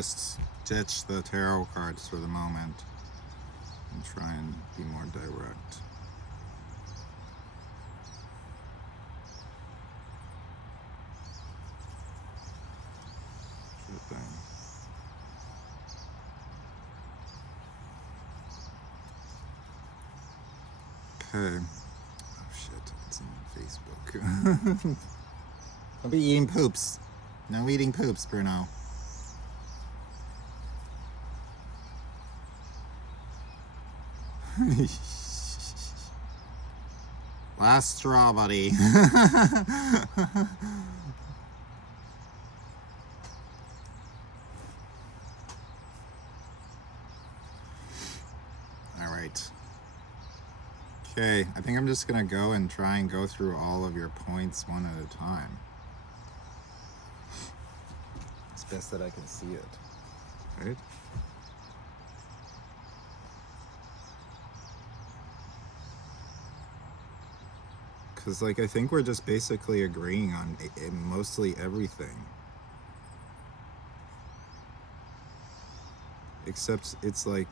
just ditch the tarot cards for the moment and try and be more direct. Sure thing. Okay. Oh shit, it's on Facebook. I'll be eating poops. No eating poops, Bruno. Last straw, buddy. Alright. Okay, I think I'm just gonna go and try and go through all of your points one at a time. It's best that I can see it. Right? Because, like, I think we're just basically agreeing on mostly everything. Except it's like...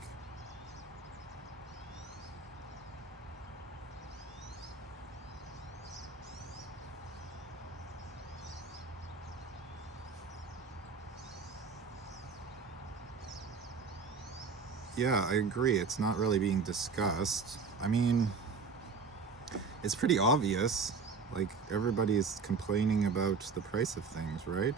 Yeah, I agree. It's not really being discussed. I mean, it's pretty obvious. Like, everybody is complaining about the price of things, right?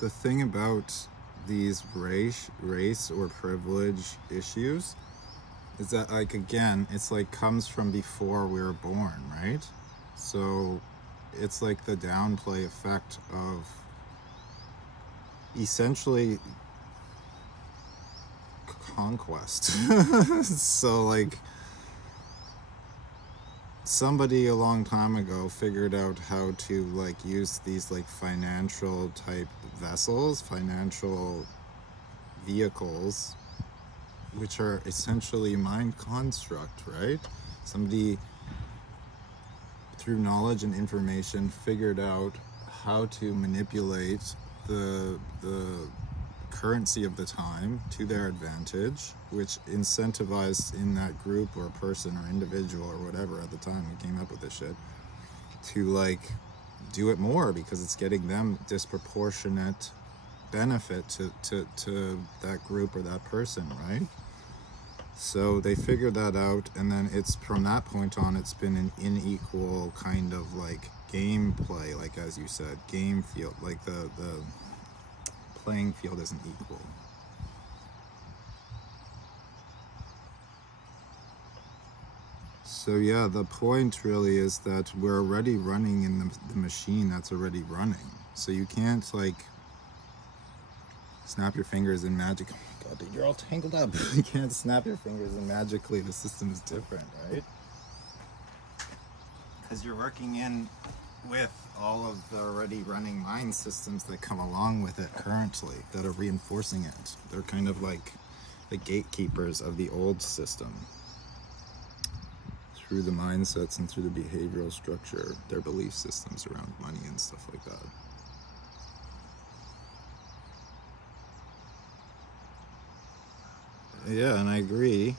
The thing about these race or privilege issues is that, like, again, it's like comes from before we were born, right? So it's like the downplay effect of essentially conquest. So, like, somebody a long time ago figured out how to, like, use these, like, financial type vessels, financial vehicles, which are essentially mind construct, right? Somebody, through knowledge and information, figured out how to manipulate the currency of the time to their advantage, which incentivized in that group or person or individual or whatever at the time we came up with this shit to, like, do it more because it's getting them disproportionate benefit to that group or that person, right? So they figured that out, and then it's from that point on it's been an unequal kind of, like, gameplay, like, as you said, game field, like the playing field isn't equal. So yeah, the point really is that we're already running in the machine that's already running. So you can't, like, snap your fingers and magic. Oh my god, dude, you're all tangled up. You can't snap your fingers and magically the system is different, right? Because you're working in with all of the already running mind systems that come along with it currently that are reinforcing it. They're kind of like the gatekeepers of the old system through the mindsets and through the behavioral structure, their belief systems around money and stuff like that. Yeah, and I agree.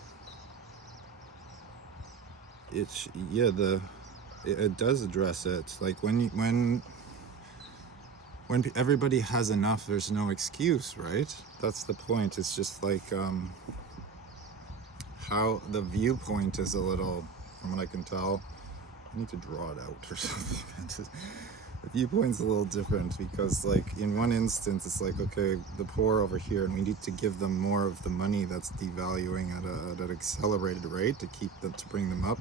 It's, yeah, it does address it. Like, when everybody has enough, there's no excuse, right? That's the point. It's just like how the viewpoint is a little, from what I can tell, I need to draw it out or something. The viewpoint's a little different because, like, in one instance it's like, okay, the poor over here, and we need to give them more of the money that's devaluing at an accelerated rate to keep them, to bring them up.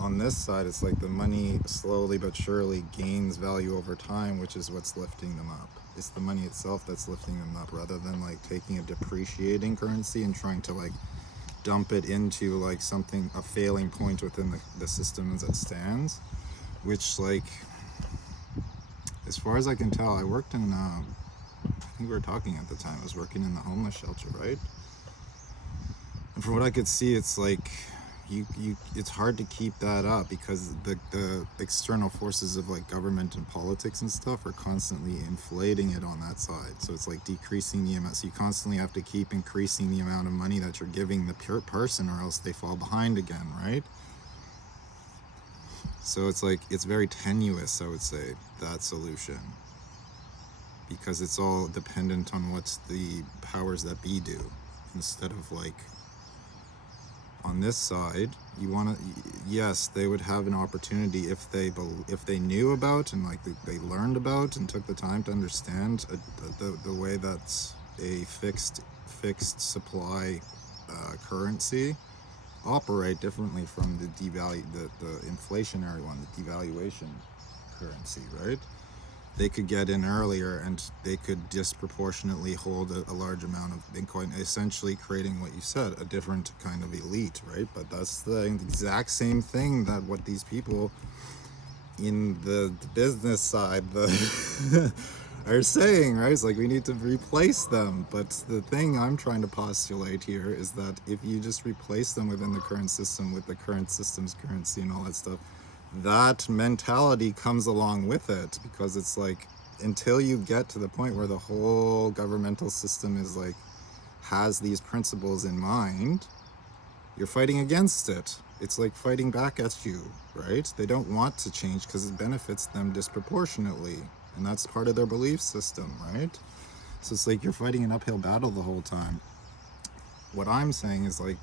On this side, it's like the money slowly but surely gains value over time, which is what's lifting them up. It's the money itself that's lifting them up, rather than, like, taking a depreciating currency and trying to, like, dump it into, like, something, a failing point within the system as it stands, which, like, as far as I can tell, I worked in, I think we were talking at the time, I was working in the homeless shelter, right? And from what I could see, it's like it's hard to keep that up because the external forces of like government and politics and stuff are constantly inflating it on that side. So it's like decreasing the amount. So you constantly have to keep increasing the amount of money that you're giving the pure person, or else they fall behind again, right? So it's like it's very tenuous, I would say, that solution, because it's all dependent on what the powers that be do, instead of like on this side. You want to, yes, they would have an opportunity if they knew about and like they learned about and took the time to understand the way that a fixed supply currency operate differently from the inflationary one, the devaluation currency, right? They could get in earlier and they could disproportionately hold a large amount of Bitcoin, essentially creating what you said, a different kind of elite, right? But that's the exact same thing that what these people in the business side are saying, right? It's like we need to replace them. But the thing I'm trying to postulate here is that if you just replace them within the current system with the current system's currency and all that stuff, that mentality comes along with it, because it's like until you get to the point where the whole governmental system is like has these principles in mind, you're fighting against it. It's like fighting back at you, right? They don't want to change because it benefits them disproportionately, and that's part of their belief system, right? So it's like you're fighting an uphill battle the whole time. What I'm saying is like,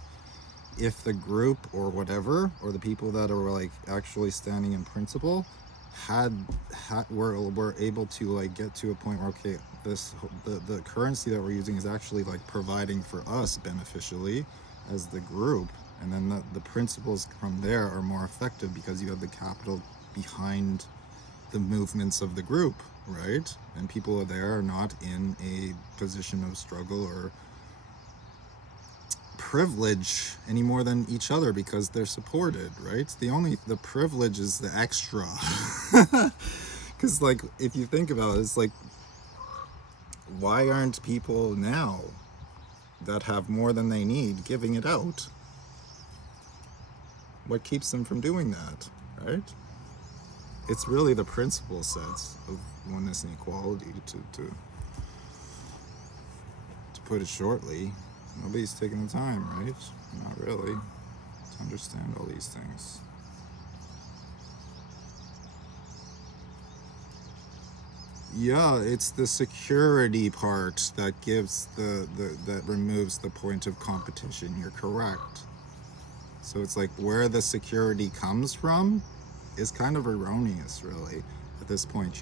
if the group or whatever, or the people that are like actually standing in principle were able to like get to a point where, okay, the currency that we're using is actually like providing for us beneficially as the group, and then the principles from there are more effective because you have the capital behind the movements of the group, right? And people are not in a position of struggle or privilege any more than each other because they're supported, right? The privilege is the extra. Because like if you think about it, it's like, why aren't people now that have more than they need giving it out? What keeps them from doing that, right? It's really the principle sets of oneness and equality, to put it shortly. Nobody's taking the time, right? Not really, to understand all these things. Yeah, it's the security part that gives that removes the point of competition. You're correct. So it's like where the security comes from is kind of erroneous, really. At this point,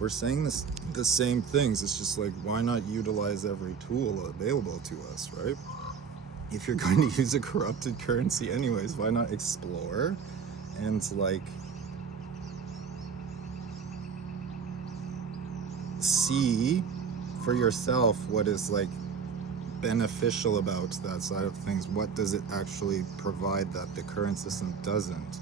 we're saying the same things. It's just like, why not utilize every tool available to us, right? If you're going to use a corrupted currency anyways, why not explore and like see for yourself what is like beneficial about that side of things? What does it actually provide that the current system doesn't?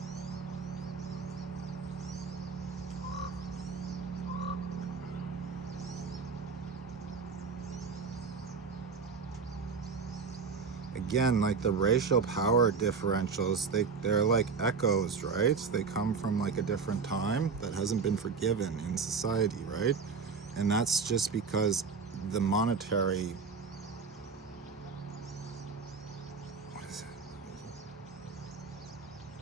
Again, like the racial power differentials, they're like echoes, right? They come from like a different time that hasn't been forgiven in society, right? And that's just because the monetary,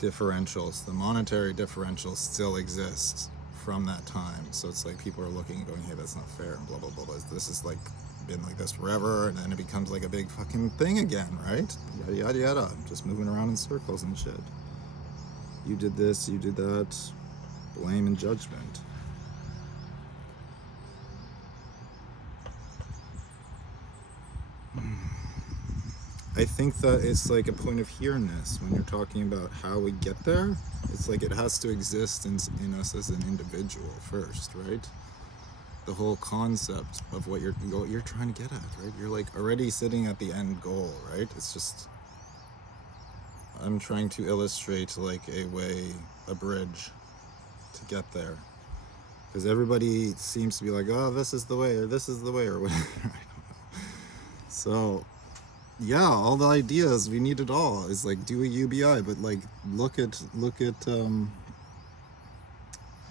the monetary differentials still exist from that time. So it's like people are looking and going, hey, that's not fair, and blah blah blah blah. This is like been like this forever, and then it becomes like a big fucking thing again, right? Yada yada yada, just moving around in circles and shit. You did this, you did that, blame and judgment. I think that it's like a point of here-ness when you're talking about how we get there. It's like it has to exist in us as an individual first, right? The whole concept of what you're trying to get at, right? You're like already sitting at the end goal, right? It's just, I'm trying to illustrate like a bridge to get there, because everybody seems to be like, oh, this is the way, or this is the way, or whatever. I don't know. So Yeah, all the ideas, we need it all. It's like do a UBI, but like look at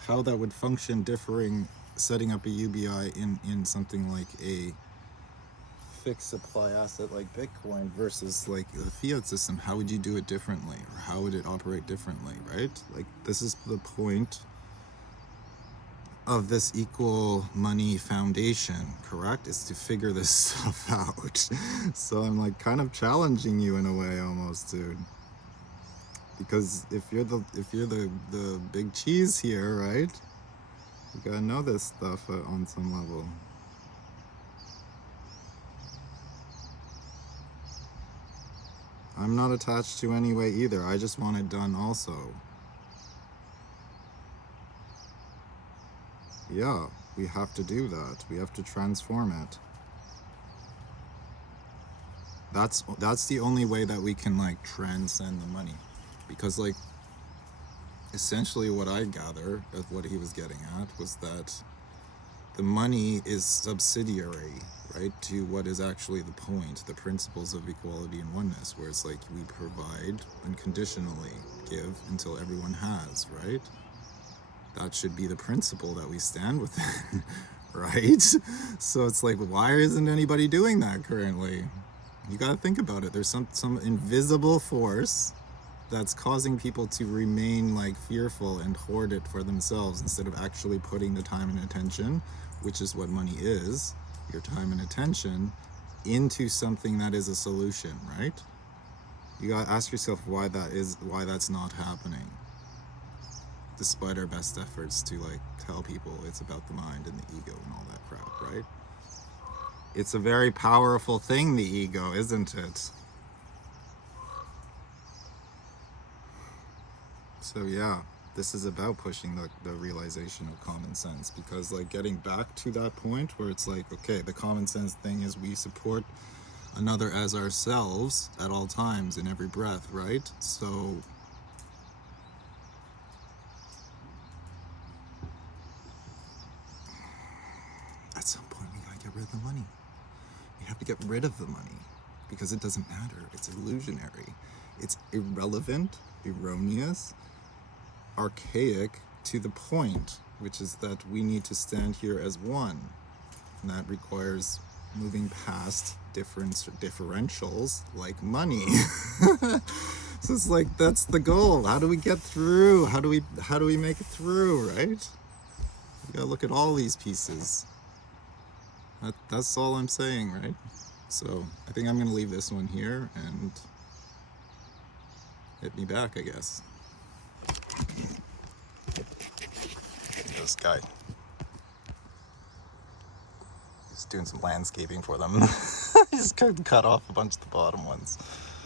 how that would function differing setting up a UBI in something like a fixed supply asset like Bitcoin versus like the fiat system. How would you do it differently, or how would it operate differently, right? Like this is the point of this equal money foundation, correct? Is to figure this stuff out. So I'm like kind of challenging you in a way almost, dude. Because if you're the big cheese here, right? You gotta know this stuff on some level. I'm not attached to any way either. I just want it done also. Yeah, we have to do that. We have to transform it. That's the only way that we can like transcend the money. Because like essentially what I gather of what he was getting at was that the money is subsidiary, right, to what is actually the point, the principles of equality and oneness, where it's like we provide unconditionally, give until everyone has, right? That should be the principle that we stand within, right? So it's like, why isn't anybody doing that currently? You got to think about it. There's some invisible force that's causing people to remain like fearful and hoard it for themselves instead of actually putting the time and attention, which is what money is, your time and attention, into something that is a solution, right? You got to ask yourself why that's not happening, despite our best efforts to like tell people it's about the mind and the ego and all that crap, right? It's a very powerful thing, the ego, isn't it? So yeah, this is about pushing the realization of common sense, because like getting back to that point where it's like, okay, the common sense thing is we support another as ourselves at all times in every breath, right? So at some point we gotta get rid of the money. We have to get rid of the money because it doesn't matter. It's illusionary. It's irrelevant, erroneous, archaic to the point, which is that we need to stand here as one. And that requires moving past differentials like money. So it's like that's the goal. How do we get through? How do we make it through, right? You gotta look at all these pieces. That's all I'm saying, right? So I think I'm gonna leave this one here and hit me back, I guess. This guy. He's doing some landscaping for them. He's cut off a bunch of the bottom ones.